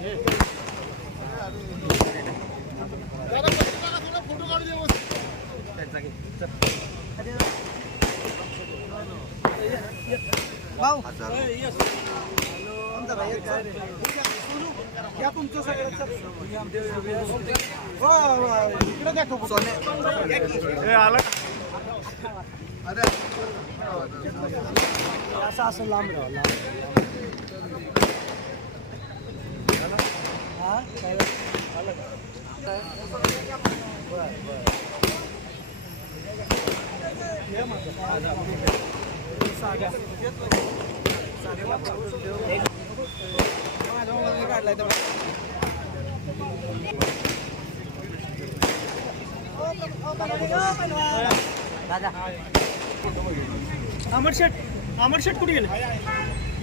हे भाऊ हजार आमचा भाई एक काय रे या तुमचं सगळं हो हो, इकडे द्या ठोकून. असं असं लांब राहा लांब हा काय काढलाय तर दादा अमर शेट अमर शेट कुठे गेले?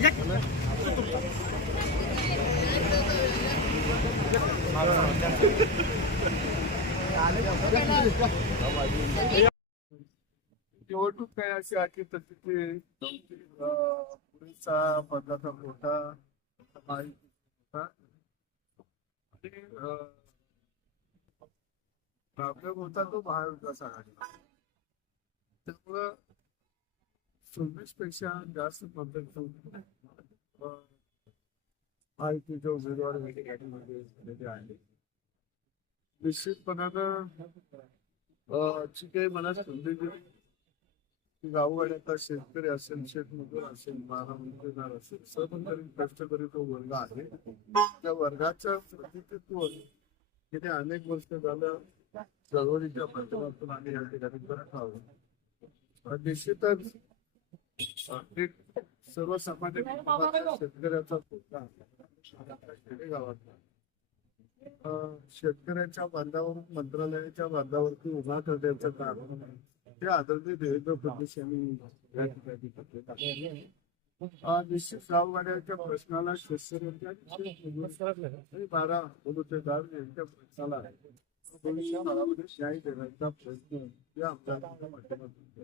एक- निवडणूक काय अशी आहे तर तिथे पुरेसा पदाचा कोटा होता आणि प्रॉब्लेम होता तो महाविकास आघाडी त्यामुळं सव्वीसपेक्षा जास्त मतं महायुतीच्या उमेदवार निश्चितपणानं जी काही मला संधी दिली की शेतकरी असेल शेतमजूर असेल बारा बारामतीदार असेल सर्वकरी कष्टकरी तो वर्ग आहे. त्या वर्गाचं प्रतिनिधित्व गेले अनेक वर्ष झालं चळवळीच्या माध्यमातून आम्ही या ठिकाणी करत आहोत. निश्चितच एक सर्वसामान्य शेतकऱ्याचा तोटा खेडेगावातला शेतकऱ्याच्या बांधावर मंत्रालयाच्या बांधावरती उभा करण्याचं कारण ते आदरणीय देवेंद्र फडणवीस यांनी निश्चित गावगाड्याच्या प्रश्नाला शेतकऱ्यांच्या बारा बलुतेदार यांच्या प्रश्नाला न्याय देण्याचा प्रयत्न या आमदारांच्या माध्यमातून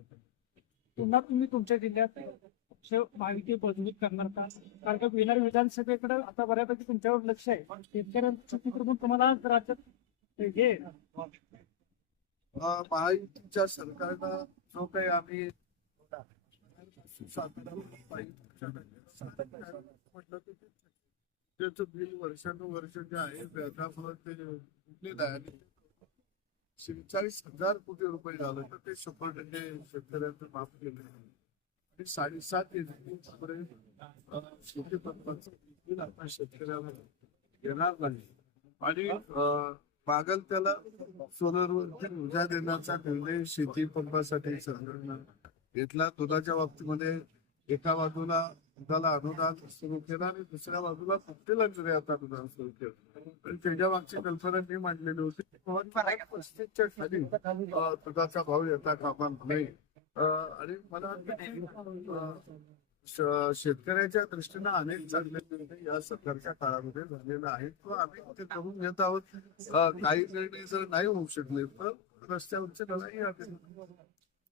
पुन्हा तुम्ही तुमच्या जिल्ह्यात माहिती मजबूत करणार का? कारण का येणाऱ्या विधानसभेकडे आता बऱ्यापैकी तुमच्यावर लक्ष आहे. पण शेतकऱ्यांचं चित्र पण तुम्हाला राज्यात हे महायुतीच्या सरकारनं जो काही आम्ही म्हटलं त्याचं बिल वर्षानुवर्ष जे आहे व्याजामुळे ते कुठलेलं आहे आणि शेहेचाळीस हजार कोटी रुपये झालं तर ते शंभर टक्के शेतकऱ्यांचं माफ केलं. आणि साडेसात शेतकऱ्याला नाही आणि मागल त्याला सोलरवरती ऊर्जा देण्याचा निर्णय शेती पंपासाठी सरकारनं घेतला दुधाच्या बाबतीमध्ये एका बाजूला दुधाला अनुदान सुरू केलं आणि दुसऱ्या बाजूला फुकटेला निर्यात अनुदान सुरू केलं आणि त्याच्या मागची कल्पना मी मांडलेली होती पस्तीसच्या खाली दुधाचा भाव येता कामा नये आणि मला वाटतं की, शेतकऱ्याच्या दृष्टीनं अनेक चांगले निर्णय या सरकारच्या काळामध्ये झालेले आहेत. किंवा आम्ही ते करून घेत आहोत. काही निर्णय जर नाही होऊ शकले तर रस्त्यावरचे लढाई